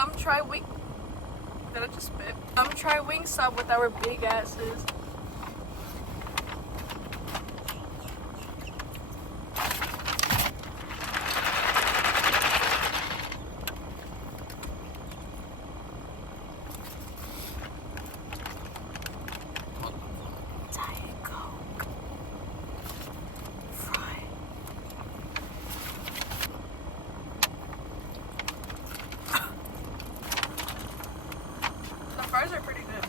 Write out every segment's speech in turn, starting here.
Come try wing. Did I just spit? Come try Wingstop with our big asses. Diet Coke. Fry. The fries are pretty good.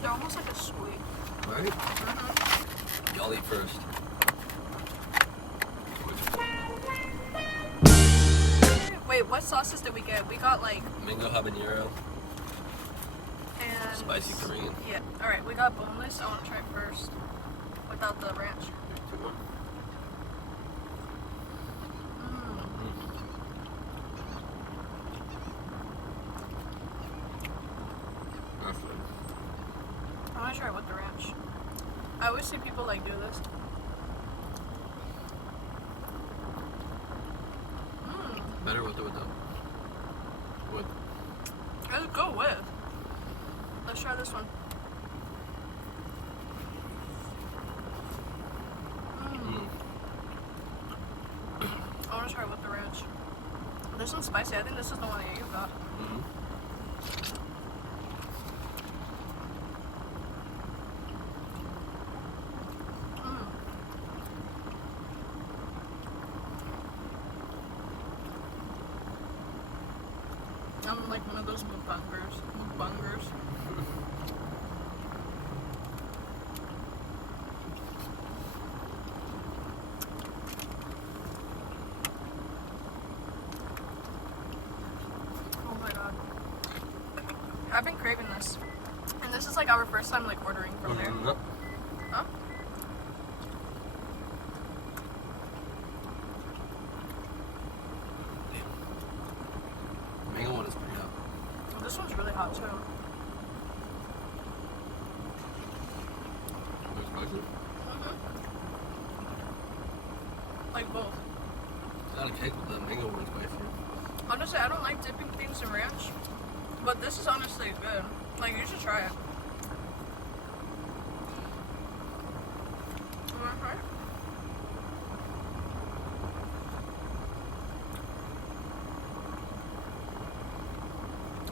They're almost like a sweet. Right? Mm-hmm. Y'all eat first. Wait, what sauces did we get? We got like Mango habanero, and spicy Korean. Yeah. All right, we got boneless. I want to try first without the ranch. I want to try it with the ranch. I always see people like do this. Better with it without. With. Let's go with. Let's try this one. I want to try it with the ranch. This one's spicy. I think this is the one that you got. I'm like one of those mukbangers. Oh my god. I've been craving this. And this is like our first time like ordering from there. Huh? Mango one is pretty hot. Oh, this one's really hot too. Is it spicy? Like both. Got a cake with the mango one spicy. Honestly, I don't like dipping things in ranch, but this is honestly good. Like, you should try it.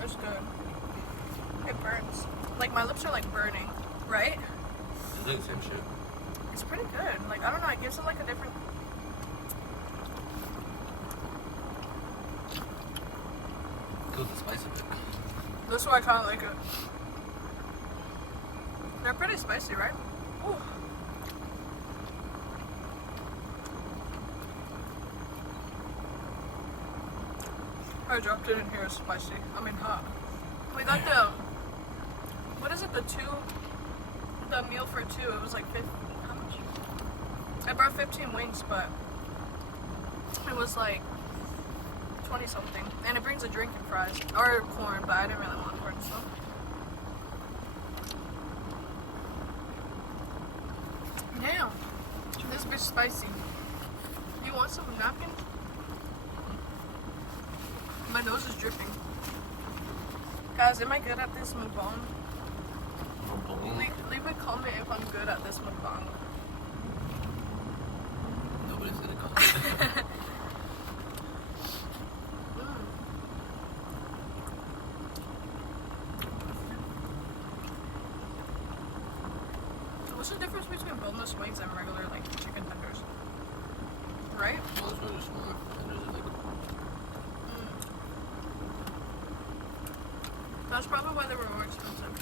It's good. It burns. Like, my lips are like burning, right? It's like the same shit. It's pretty good. Like, I don't know, it gives it like a different... Kills the spice of it. This is why I kind of like it. They're pretty spicy, right? Ooh. I dropped it in here, it's spicy. I mean hot. We got the, what is it, the meal for two. It was like 50, how much? I brought 15 wings, but it was like 20 something. And it brings a drink and fries. Or corn, but I didn't really want corn, so. Damn. This bitch spicy. You want some napkins? My nose is dripping. Guys, am I good at this mukbang? Leave a comment if I'm good at this mukbang. Nobody's gonna comment. What's the difference between boneless wings and regular like chicken tenders? Right? Well, this one is smaller. And there's like That's probably why they were more expensive.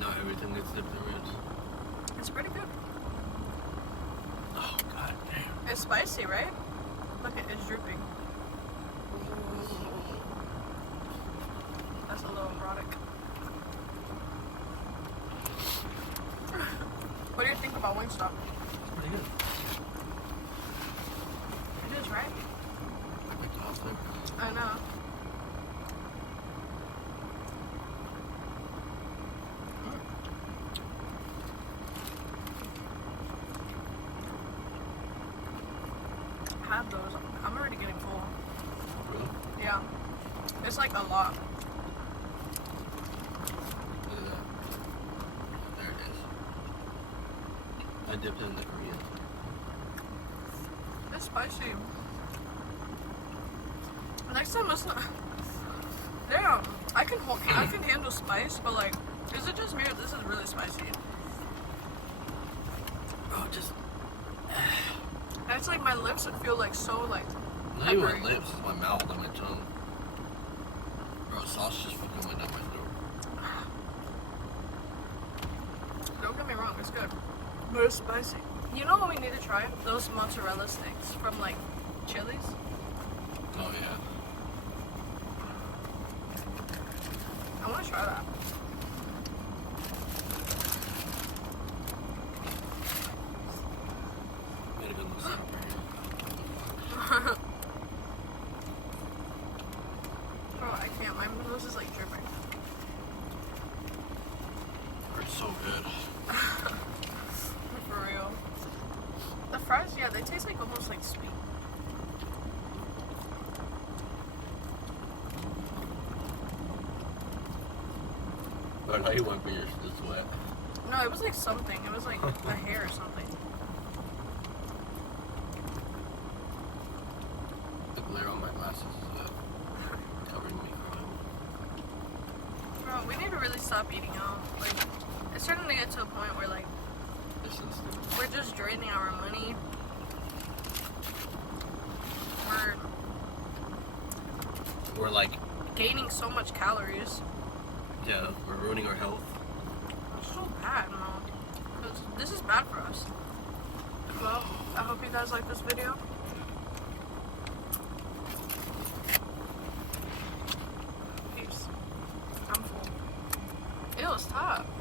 not everything gets dipped in ranch. It's pretty good. Oh god damn. It's spicy, right? Look, it's dripping. That's a little erotic. What do you think about Wingstop? It's pretty good. It is, right? I like the hot thing. I know. have those, I'm already getting full. Really? Yeah. It's like a lot. Look at that. There it is. I dipped in the Korean. It's spicy. Next time, let's not. Damn, I can handle spice, but like, is it just me or this is really spicy? Oh, just. And it's like my lips would feel like so like. Not even peppery. my lips, it's my mouth and my tongue. Bro, sauce just fucking went down my throat. Don't get me wrong, it's good, but it's spicy. You know what we need to try? Those mozzarella sticks from like Chili's. Oh, yeah. I want to try that. Made a good little setup right here. Bro, I can't. My nose is like dripping. It's so good. For real. The fries, yeah, they taste like almost like sweet. But how you went for yours this wet? No, it was like something. It was like a hair or something. The glare on my glasses is covering me. Bro, we need to really stop eating out. Like, it's starting to get to a point where like This is stupid. we're just draining our money. We're like, Gaining so much calories. yeah, we're ruining our health. It's so bad, man. This is bad for us. Well, I hope you guys like this video. Peace. I'm full. Ew, stop.